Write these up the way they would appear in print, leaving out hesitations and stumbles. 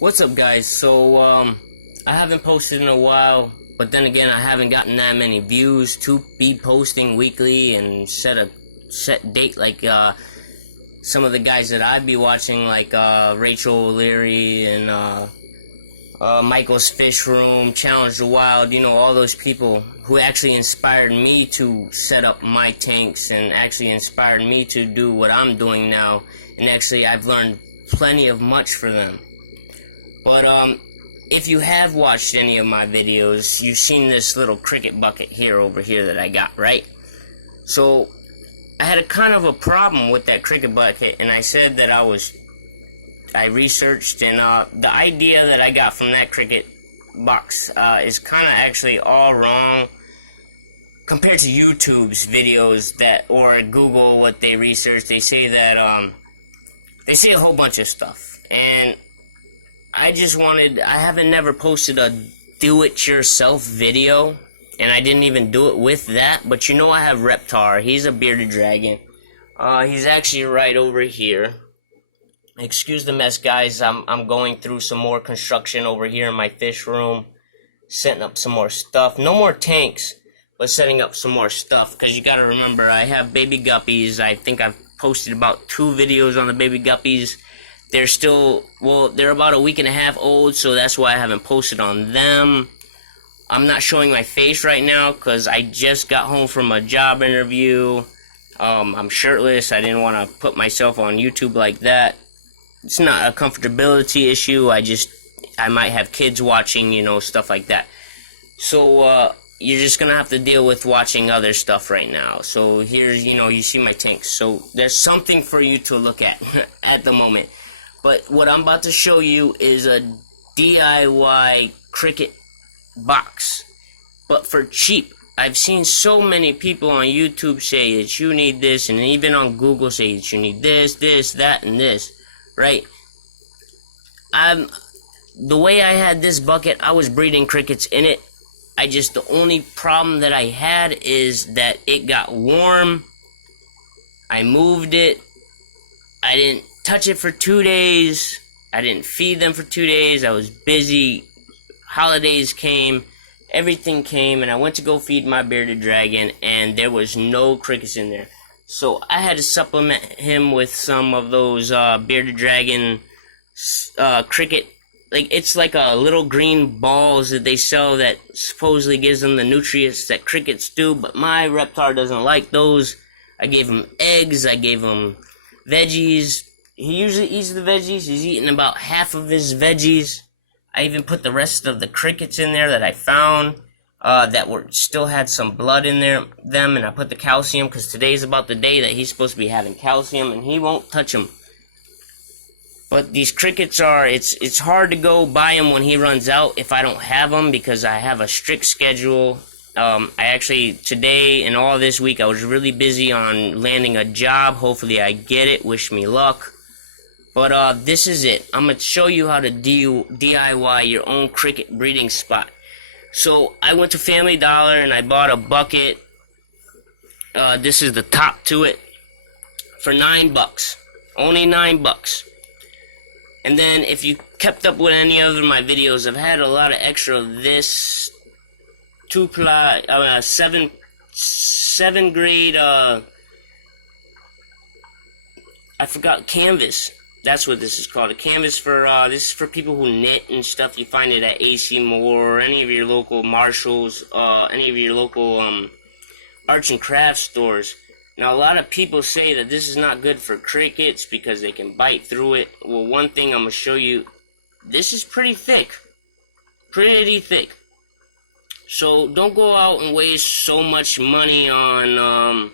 What's up, guys? So, I haven't posted in a while, but then again, I haven't gotten that many views to be posting weekly and set a set date like, some of the guys that I'd be watching, like, Rachel O'Leary and, Michael's Fish Room, Challenge the Wild, you know, all those people who actually inspired me to set up my tanks and actually inspired me to do what I'm doing now. And actually, I've learned plenty of much from them. But, if you have watched any of my videos, you've seen this little cricket bucket over here that I got, right? So, I had a kind of a problem with that cricket bucket, and I said that I researched, and, the idea that I got from that cricket box, is kind of actually all wrong compared to YouTube's videos or Google, what they research. They say that, they say a whole bunch of stuff, and I haven't never posted a do-it-yourself video, and I didn't even do it with that, but you know I have Reptar. He's a bearded dragon. He's actually right over here. Excuse the mess, guys. I'm going through some more construction over here in my fish room, setting up some more stuff. No more tanks, but setting up some more stuff, because you gotta remember, I have baby guppies. I think I've posted about 2 videos on the baby guppies. They're about a week and a half old, so that's why I haven't posted on them. I'm not showing my face right now because I just got home from a job interview. I'm shirtless. I didn't want to put myself on YouTube like that. It's not a comfortability issue. I might have kids watching, you know, stuff like that. So, you're just gonna have to deal with watching other stuff right now. So here's, you know, you see my tanks. So there's something for you to look at at the moment. But what I'm about to show you is a DIY cricket box, but for cheap. I've seen so many people on YouTube say that you need this, and even on Google say that you need this, that, and this, right? The way I had this bucket, I was breeding crickets in it. The only problem that I had is that it got warm. I moved it. I didn't touch it for 2 days. I didn't feed them for 2 days. I was busy. Holidays came. Everything came, and I went to go feed my bearded dragon, and there was no crickets in there. So I had to supplement him with some of those bearded dragon cricket. Like, it's like a little green balls that they sell that supposedly gives them the nutrients that crickets do, but my Reptar doesn't like those. I gave him eggs. I gave him veggies. He usually eats the veggies. He's eating about half of his veggies. I even put the rest of the crickets in there that I found that still had some blood in them, and I put the calcium because today's about the day that he's supposed to be having calcium, and he won't touch them. But these crickets it's hard to go buy them when he runs out if I don't have them, because I have a strict schedule. Today and all this week, I was really busy on landing a job. Hopefully I get it. Wish me luck. But this is it. I'm going to show you how to DIY your own cricket breeding spot. So I went to Family Dollar and I bought a bucket. This is the top to it for $9. Only $9. And then if you kept up with any other of my videos, I've had a lot of extra of this 7 grade, I forgot, canvas. That's what this is called. A canvas this is for people who knit and stuff. You find it at AC Moore or any of your local Marshalls, any of your local, arts and crafts stores. Now, a lot of people say that this is not good for crickets because they can bite through it. Well, one thing I'm going to show you, this is pretty thick. Pretty thick. So, don't go out and waste so much money on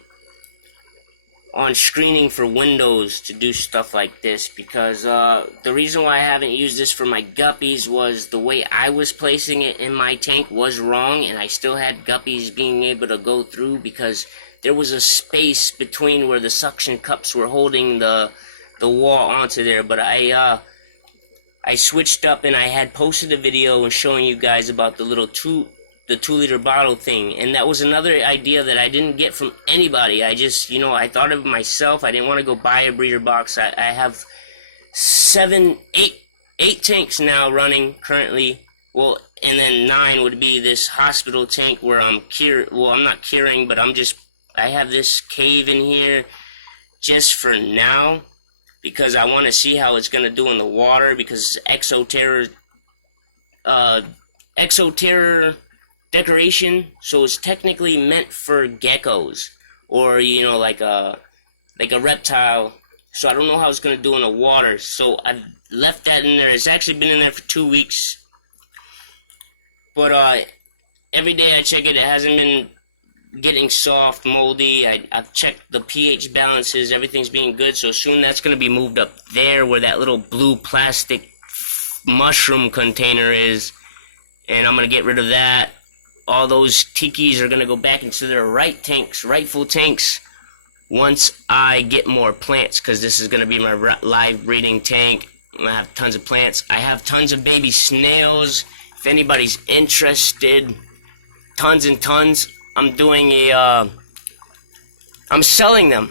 screening for windows to do stuff like this, because the reason why I haven't used this for my guppies was the way I was placing it in my tank was wrong, and I still had guppies being able to go through because there was a space between where the suction cups were holding the wall onto there. But I switched up, and I had posted a video and showing you guys about the little 2-liter bottle thing, and that was another idea that I didn't get from anybody. I thought of it myself. I didn't want to go buy a breeder box. I have 7, 8 8 tanks now running currently. Well, and then 9 would be this hospital tank where I'm I'm not curing, but I have this cave in here just for now because I want to see how it's going to do in the water, because Exoterror decoration, so it's technically meant for geckos or like a reptile. So I don't know how it's going to do in the water, so I left that in there. It's actually been in there for 2 weeks, but every day I check it, it hasn't been getting soft, moldy. I've checked the pH balances, everything's being good, so soon that's going to be moved up there where that little blue plastic mushroom container is, and I'm going to get rid of that. All those tikis are going to go back into their rightful tanks once I get more plants, because this is going to be my live breeding tank. I have tons of plants. I have tons of baby snails. If anybody's interested, tons and tons. I'm doing I'm selling them.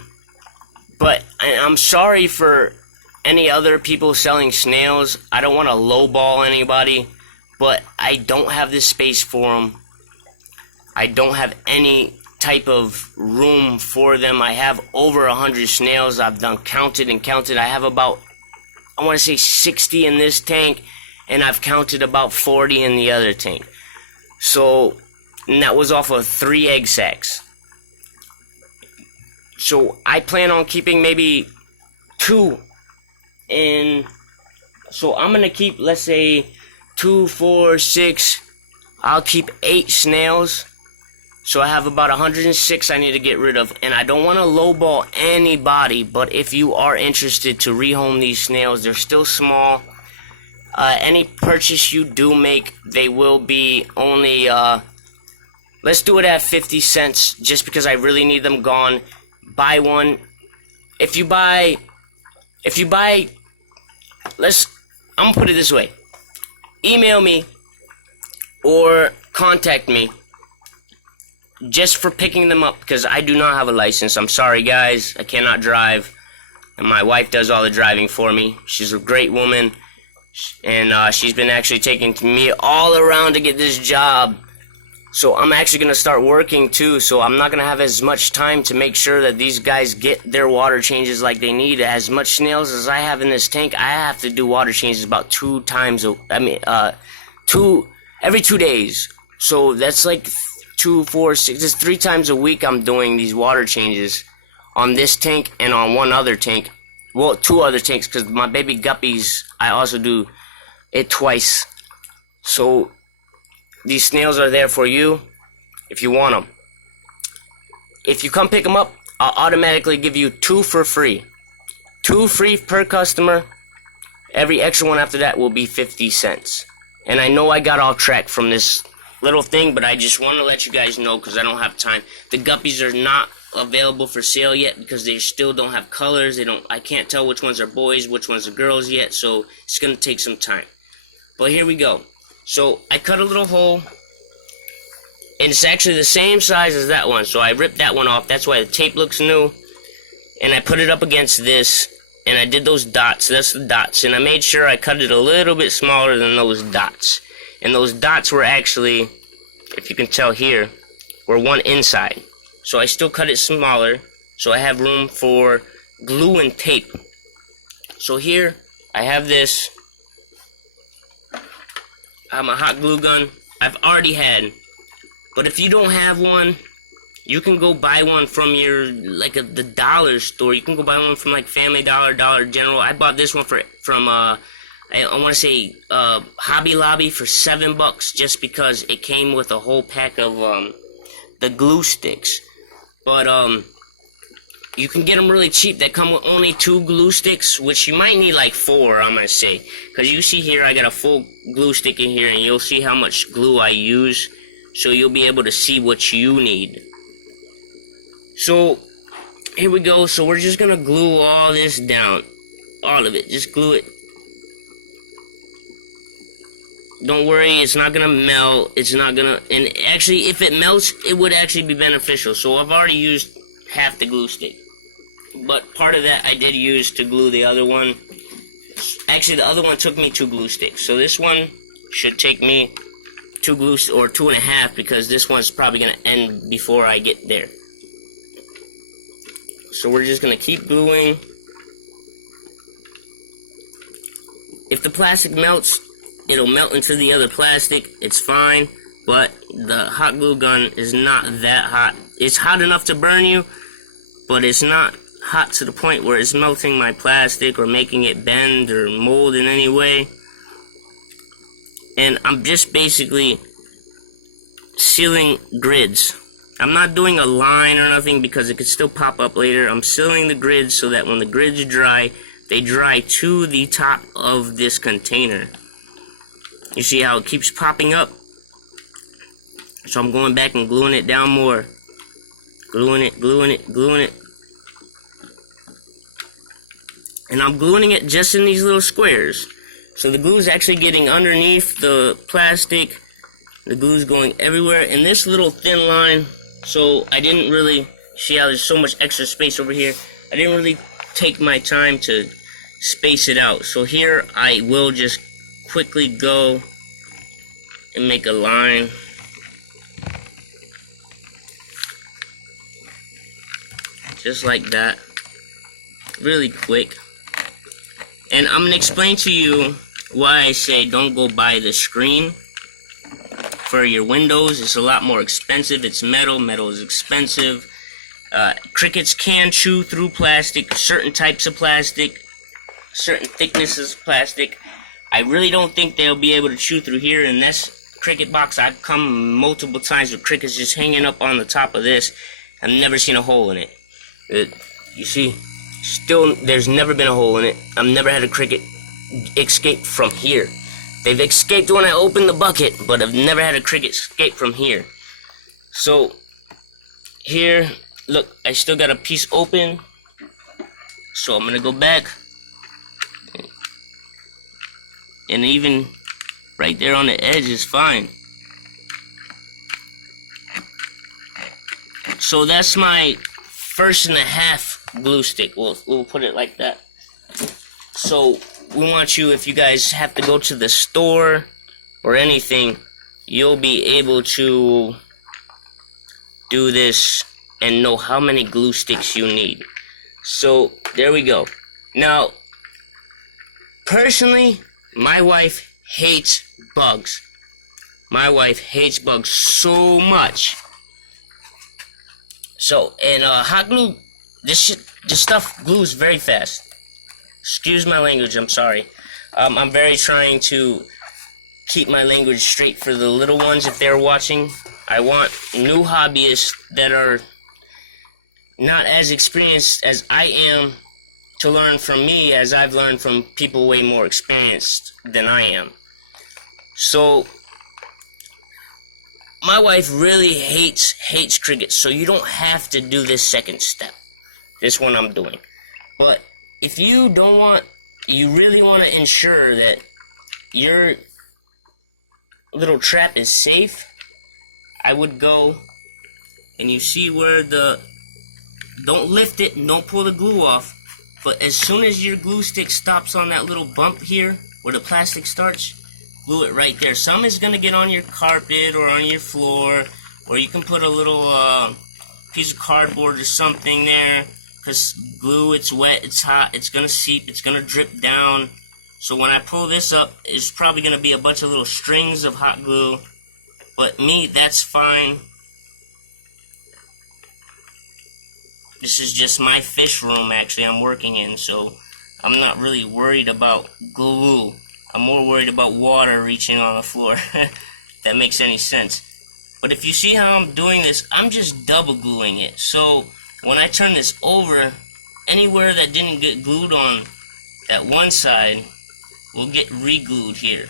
But I'm sorry for any other people selling snails. I don't want to lowball anybody, but I don't have the space for them. I don't have any type of room for them. I have over 100 snails. I've counted. I have about, I want to say 60 in this tank, and I've counted about 40 in the other tank. So, and that was off of 3 egg sacs. So I plan on keeping maybe 2 in. So I'm gonna keep, let's say, 2, 4, 6. I'll keep 8 snails. So I have about 106 I need to get rid of, and I don't want to lowball anybody, but if you are interested to rehome these snails, they're still small. Any purchase you do make, they will be only, let's do it at 50 cents, just because I really need them gone. Buy one. If you buy, I'm gonna put it this way. Email me or contact me just for picking them up, because I do not have a license. I'm sorry, guys. I cannot drive. And my wife does all the driving for me. She's a great woman. And she's been actually taking me all around to get this job. So I'm actually going to start working too. So I'm not going to have as much time to make sure that these guys get their water changes like they need. As much snails as I have in this tank, I have to do water changes about 2 times. Every 2 days. So that's like 2, 4, 6, just 3 times a week I'm doing these water changes on this tank and on one other tank. Well, 2 other tanks, because my baby guppies, I also do it twice. So these snails are there for you if you want them. If you come pick them up, I'll automatically give you 2 for free. 2 free per customer. Every extra one after that will be 50 cents. And I know I got off track from this little thing, but I just want to let you guys know because I don't have time. The guppies are not available for sale yet because they still don't have colors. I can't tell which ones are boys, which ones are girls yet, so it's going to take some time. But here we go. So I cut a little hole, and it's actually the same size as that one, so I ripped that one off. That's why the tape looks new. And I put it up against this, and I did those dots. That's the dots, and I made sure I cut it a little bit smaller than those dots. And those dots were actually, if you can tell here, were one inside. So I still cut it smaller, so I have room for glue and tape. So here, I have this. I have my hot glue gun. I've already had. But if you don't have one, you can go buy one from your, the dollar store. You can go buy one from Family Dollar, Dollar General. I bought this one from I want to say Hobby Lobby for $7 just because it came with a whole pack of the glue sticks. But you can get them really cheap. They come with only 2 glue sticks, which you might need 4, I'm gonna say, because you see here I got a full glue stick in here, and you'll see how much glue I use, so you'll be able to see what you need. So here we go. So we're just gonna glue all this down, all of it. Just glue it. Don't worry, it's not gonna melt. It's not gonna, and actually, if it melts, it would actually be beneficial. So I've already used half the glue stick, but part of that I did use to glue the other one. Actually, the other one took me 2 glue sticks. So this one should take me 2 glue, or 2.5, because this one's probably going to end before I get there. So we're just going to keep gluing. If the plastic melts, it'll melt into the other plastic. It's fine, but the hot glue gun is not that hot. It's hot enough to burn you, but it's not hot to the point where it's melting my plastic or making it bend or mold in any way. And I'm just basically sealing grids. I'm not doing a line or nothing because it could still pop up later. I'm sealing the grids so that when the grids dry, they dry to the top of this container. You see how it keeps popping up? So I'm going back and gluing it down more. Gluing it, gluing it, gluing it. And I'm gluing it just in these little squares. So the glue is actually getting underneath the plastic. The glue is going everywhere in this little thin line. So I didn't really, see how there's so much extra space over here. I didn't really take my time to space it out. So here I will just quickly go and make a line. Just like that. Really quick. And I'm going to explain to you why I say don't go buy the screen for your windows. It's a lot more expensive. It's metal. Metal is expensive. Crickets can chew through plastic, certain types of plastic, certain thicknesses of plastic. I really don't think they'll be able to chew through here. In this cricket box, I've come multiple times with crickets just hanging up on the top of this. I've never seen a hole in it. You see? Still, there's never been a hole in it. I've never had a cricket escape from here. They've escaped when I opened the bucket, but I've never had a cricket escape from here. So, here, look, I still got a piece open. So I'm going to go back. And even right there on the edge is fine. So that's my 1.5 glue stick. We'll put it like that. So we want you, if you guys have to go to the store or anything, you'll be able to do this and know how many glue sticks you need. So there we go. Now, personally, my wife hates bugs. My wife hates bugs so much. So, and hot glue, this stuff glues very fast. Excuse my language, I'm sorry. I'm very trying to keep my language straight for the little ones if they're watching. I want new hobbyists that are not as experienced as I am to learn from me, as I've learned from people way more experienced than I am. So, my wife really hates crickets, so you don't have to do this second step. This one I'm doing. But if you don't want, you really want to ensure that your little trap is safe, I would go, and you see where don't lift it, don't pull the glue off, but as soon as your glue stick stops on that little bump here, where the plastic starts, glue it right there. Some is going to get on your carpet or on your floor, or you can put a little piece of cardboard or something there, because glue, it's wet, it's hot, it's going to seep, it's going to drip down. So when I pull this up, it's probably going to be a bunch of little strings of hot glue, but me, that's fine. This is just my fish room, actually, I'm working in, so I'm not really worried about glue. I'm more worried about water reaching on the floor, if that makes any sense. But if you see how I'm doing this, I'm just double gluing it. So when I turn this over, anywhere that didn't get glued on that one side will get re-glued here.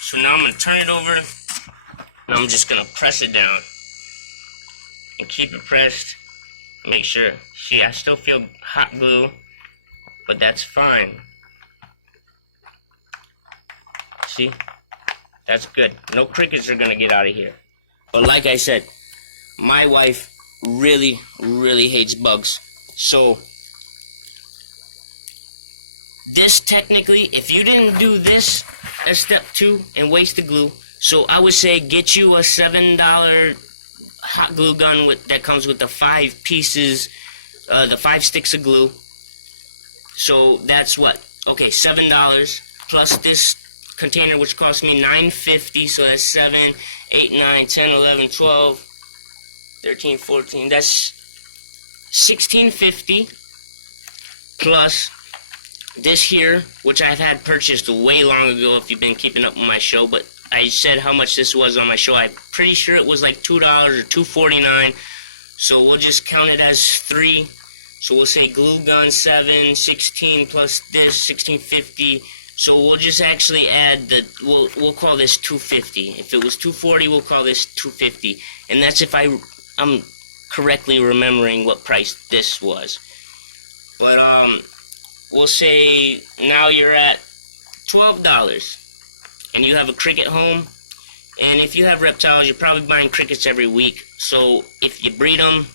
So now I'm going to turn it over, and I'm just going to press it down. And keep it pressed. Make sure. See, I still feel hot glue, but that's fine. See? That's good. No crickets are going to get out of here. But like I said, my wife really, really hates bugs. So, this technically, if you didn't do this as step 2 and waste the glue, so I would say get you a $7 hot glue gun that comes with the 5 pieces, the 5 sticks of glue. So that's what? Okay, $7 plus this container, which cost me $9.50. So that's 7, 8, 9, 10, 11, 12, 13, 14. That's $16.50 plus this here, which I've had purchased way long ago if you've been keeping up with my show, but I said how much this was on my show. I'm pretty sure it was like $2 or $2.49, so we'll just count it as 3. So we'll say glue gun 7, 16 plus this, $16.50. So we'll just actually add we'll call this $2.50. If it was $2.40, we'll call this $2.50. And that's if I'm correctly remembering what price this was. But we'll say now you're at $12 and you have a cricket home, and if you have reptiles, you're probably buying crickets every week, so if you breed them,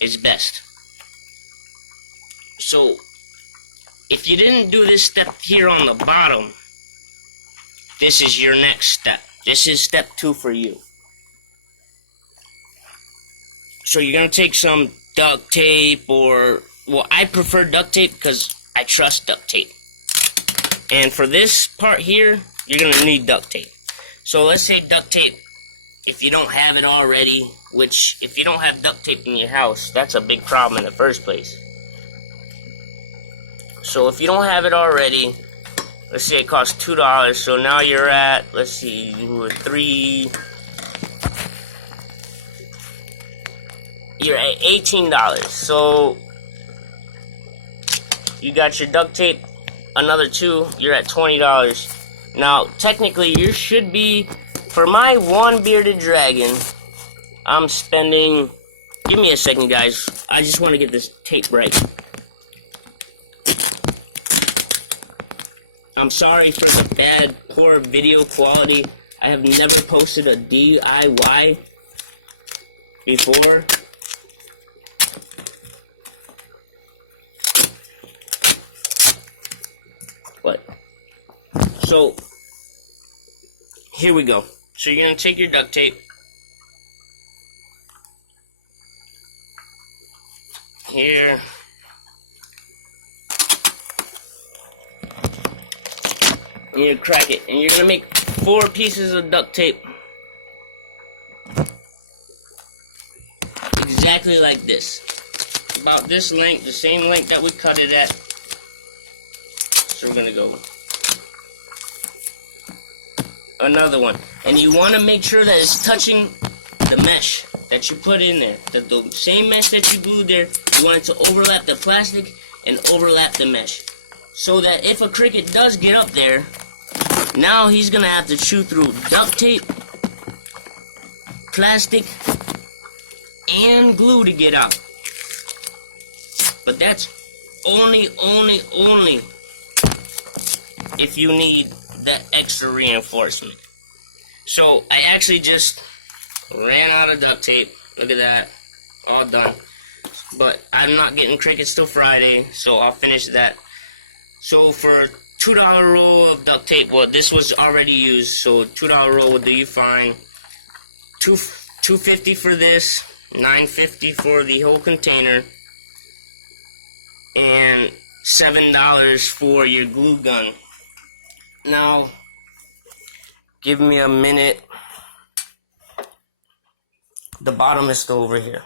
it's best. So if you didn't do this step here on the bottom, this is your next step. This is step 2 for you. So you're going to take some duct tape, or, well, I prefer duct tape because I trust duct tape. And for this part here, you're going to need duct tape. So let's say duct tape, if you don't have it already, which if you don't have duct tape in your house, that's a big problem in the first place. So if you don't have it already, let's say it costs $2, so now you're at, let's see, you were 3, you're at $18. So you got your duct tape, another 2, you're at $20. Now, technically, you should be, for my one bearded dragon, I'm spending, give me a second, guys. I just want to get this tape right. I'm sorry for the bad, poor video quality. I have never posted a DIY before. But, so, here we go. So you're going to take your duct tape. Here. And you crack it. And you're going to make 4 pieces of duct tape. Exactly like this. About this length, the same length that we cut it at. So we're going to go another one. And you want to make sure that it's touching the mesh that you put in there. The same mesh that you glued there, you want it to overlap the plastic and overlap the mesh. So that if a cricket does get up there, now he's going to have to chew through duct tape, plastic, and glue to get out. But that's only if you need that extra reinforcement. So I actually just ran out of duct tape. Look at that, all done. But I'm not getting crickets till Friday, so I'll finish that. So for $2 roll of duct tape, well, this was already used, so $2 roll will do you fine. $2.50 for this, $9.50 for the whole container, and $7 for your glue gun. Now, give me a minute. The bottom is still over here.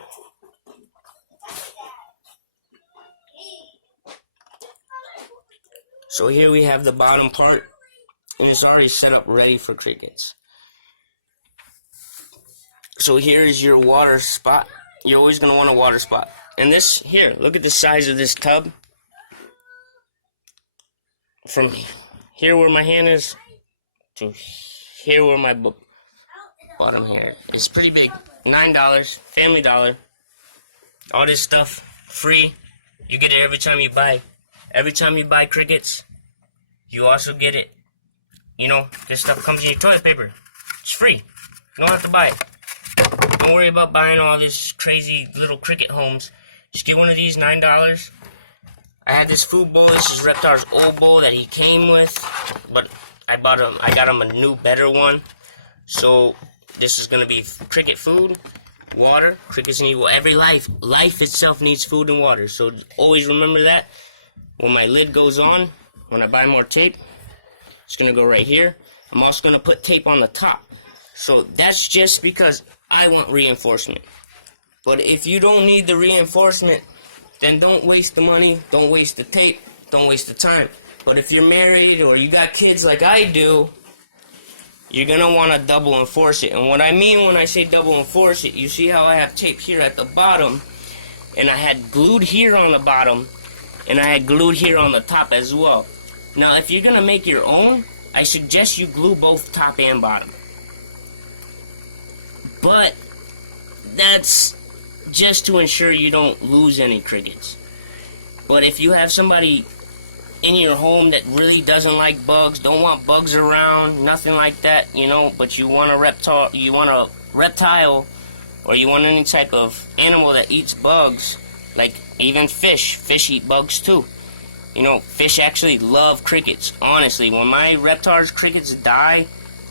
So here we have the bottom part, and it's already set up ready for crickets. So here is your water spot. You're always going to want a water spot. And this, here, look at the size of this tub. From here where my hand is to here where my bottom here. It's pretty big. $9, Family Dollar. All this stuff, free. You get it every time you buy. Every time you buy crickets, you also get it. You know, this stuff comes in your toilet paper. It's free. You don't have to buy it. Don't worry about buying all this crazy little cricket homes. Just get one of these, $9. I had this food bowl. This is Reptar's old bowl that he came with, but I got him a new, better one. So this is gonna be cricket food, water. Crickets need every life itself needs food and water. So always remember that. When my lid goes on, when I buy more tape, it's gonna go right here. I'm also gonna put tape on the top. So that's just because I want reinforcement. But if you don't need the reinforcement, then don't waste the money, don't waste the tape, don't waste the time. But if you're married or you got kids like I do, you're gonna want to double enforce it. And what I mean when I say double enforce it, you see how I have tape here at the bottom, and I had glued here on the bottom, and I had glued here on the top as well. Now if you're gonna make your own, I suggest you glue both top and bottom. But that's just to ensure you don't lose any crickets. But if you have somebody in your home that really doesn't like bugs, don't want bugs around, nothing like that, you know, but you want a reptile, or you want any type of animal that eats bugs, like even fish eat bugs too. You know, fish actually love crickets. Honestly, when my Reptar's crickets die,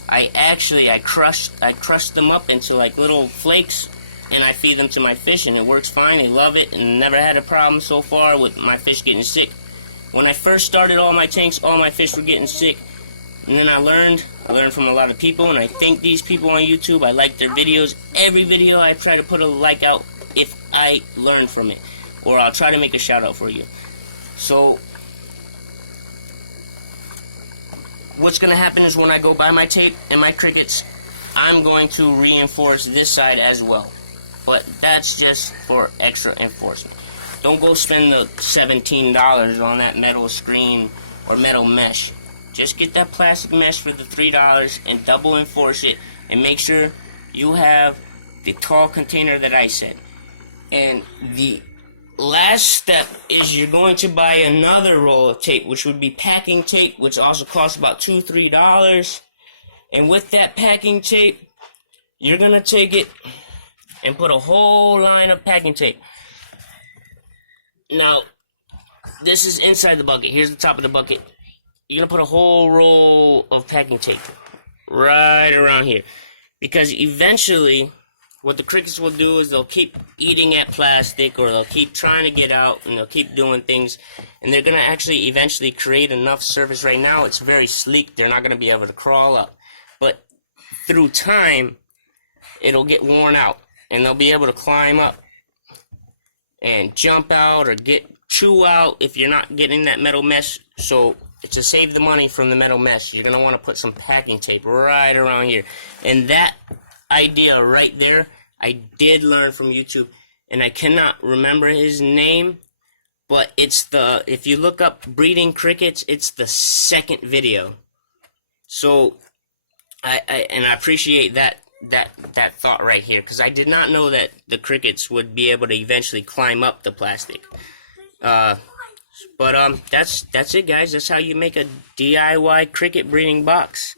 I crush them up into like little flakes, and I feed them to my fish, and it works fine. They love it, and never had a problem so far with my fish getting sick. When I first started all my tanks, all my fish were getting sick, and then I learned from a lot of people, and I thank these people on YouTube. I like their videos. Every video I try to put a like out if I learn from it, or I'll try to make a shout out for you. So what's going to happen is when I go buy my tape and my crickets, I'm going to reinforce this side as well. But that's just for extra enforcement. Don't go spend the $17 on that metal screen or metal mesh. Just get that plastic mesh for the $3 and double enforce it, and make sure you have the tall container that I said. And the last step is you're going to buy another roll of tape, which would be packing tape, which also costs about $2-3. And with that packing tape, you're going to take it and put a whole line of packing tape. Now, this is inside the bucket. Here's the top of the bucket. You're going to put a whole roll of packing tape right around here. Because eventually, what the crickets will do is they'll keep eating at plastic, or they'll keep trying to get out, and they'll keep doing things. And they're going to actually eventually create enough surface. Right now, it's very sleek. They're not going to be able to crawl up. But through time, it'll get worn out, and they'll be able to climb up and jump out or chew out if you're not getting that metal mesh. So to save the money from the metal mesh, you're going to want to put some packing tape right around here. And that idea right there, I did learn from YouTube, and I cannot remember his name, but it's if you look up breeding crickets, it's the second video. So I appreciate that thought right here, because I did not know that the crickets would be able to eventually climb up the plastic. But that's it, guys. That's how you make a DIY cricket breeding box.